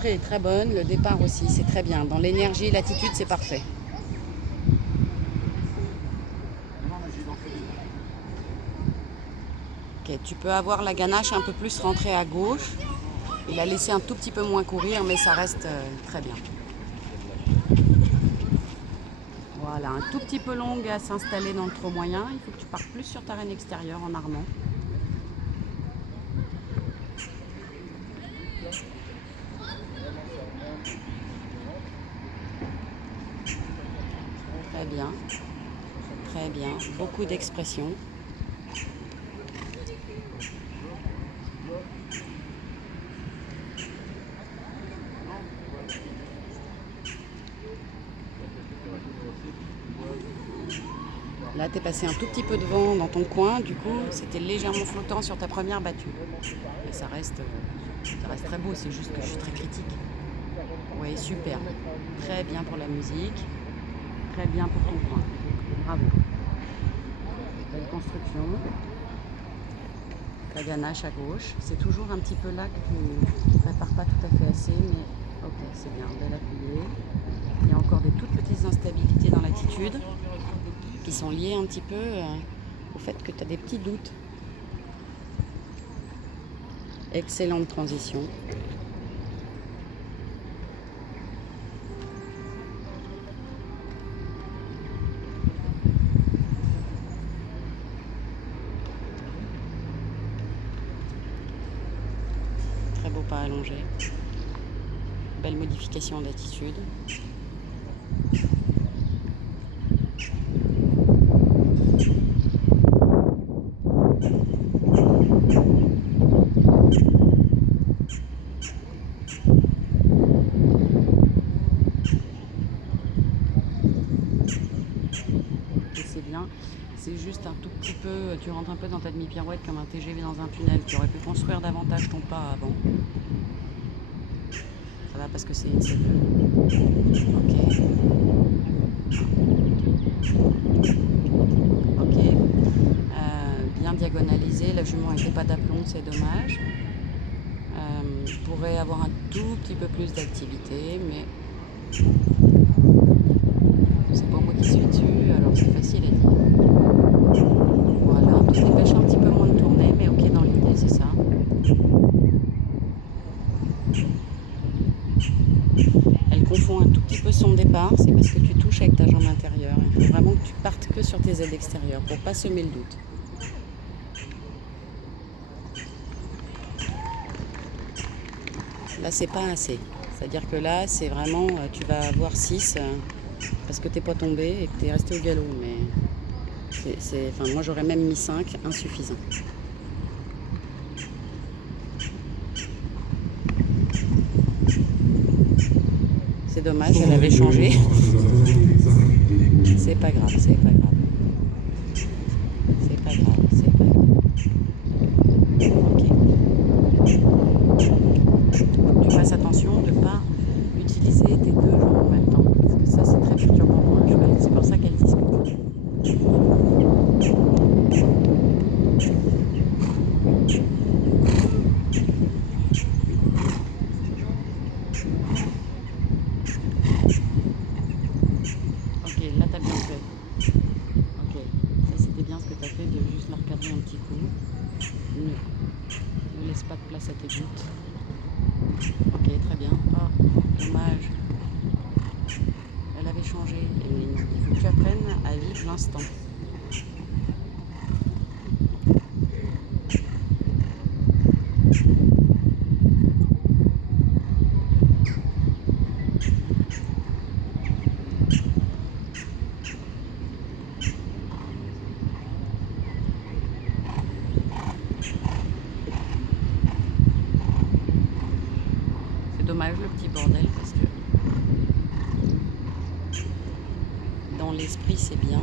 l'entrée est très bonne, le départ aussi, c'est très bien. Dans l'énergie, l'attitude, c'est parfait. Ok, tu peux avoir la ganache un peu plus rentrée à gauche et la laisser un tout petit peu moins courir, mais ça reste très bien. Voilà, un tout petit peu longue à s'installer dans le trot moyen. Il faut que tu partes plus sur ta reine extérieure en armant. Très bien, très bien. Beaucoup d'expression. Là, tu es passé un tout petit peu de vent dans ton coin, du coup, c'était légèrement flottant sur ta première battue. Et ça reste très beau, c'est juste que je suis très critique. Oui, super. Très bien pour la musique, très bien pour ton coin. Bravo. Belle construction. La ganache à gauche. C'est toujours un petit peu là que tu ne prépares pas tout à fait assez, mais ok, c'est bien, belle appuyée. Il y a encore des toutes petites instabilités dans l'attitude qui sont liées un petit peu au fait que tu as des petits doutes. Excellente transition. Très beau pas allongé. Belle modification d'attitude. Et c'est bien. C'est juste un tout petit peu, tu rentres un peu dans ta demi-pirouette comme un TGV dans un tunnel. Tu aurais pu construire davantage ton pas avant. Ça va parce que c'est une C2. Ok. Ok. Bien diagonalisé. La jument n'était pas d'aplomb, c'est dommage. Pourrait avoir un tout petit peu plus d'activité, mais c'est pas moi qui suis dessus, alors c'est facile à dire. Voilà, tu dépêches un petit peu moins de tourner, mais ok, dans l'idée, c'est ça. Elle confond un tout petit peu son départ, c'est parce que tu touches avec ta jambe intérieure. Il faut vraiment que tu partes que sur tes ailes extérieures pour pas semer le doute. Là, c'est pas assez. C'est-à-dire que là, c'est vraiment, tu vas avoir 6 parce que t'es pas tombé et que t'es resté au galop. Mais enfin, moi, j'aurais même mis 5, insuffisant. C'est dommage, elle avait changé. C'est pas grave, c'est pas grave. C'est pas grave, c'est pas grave. Ok. Faut que tu fasses attention de ne pas utiliser tes deux jambes en même temps. Parce que ça, c'est très perturbant pour un cheval. C'est pour ça qu'elle discute. Ok, là, t'as bien fait. Ok, ça, c'était bien ce que t'as fait de juste la recadrer un petit coup. Ne laisse pas de place à tes doutes. Ok, très bien. Oh, dommage. Elle avait changé. Et il faut que tu apprennes à vivre l'instant. C'est dommage le petit bordel parce que dans l'esprit c'est bien.